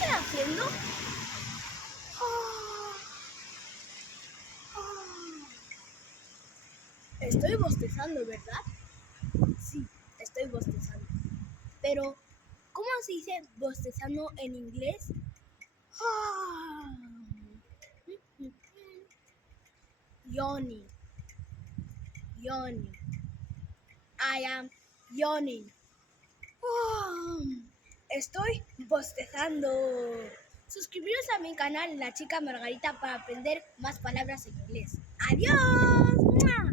estoy haciendo? Estoy bostezando, ¿verdad? Sí, estoy bostezando. Pero, ¿cómo se dice bostezando en inglés? Yawning. Yawning. I am yawning. Estoy bostezando. Suscribiros a mi canal La Chica Margarita para aprender más palabras en inglés. ¡Adiós!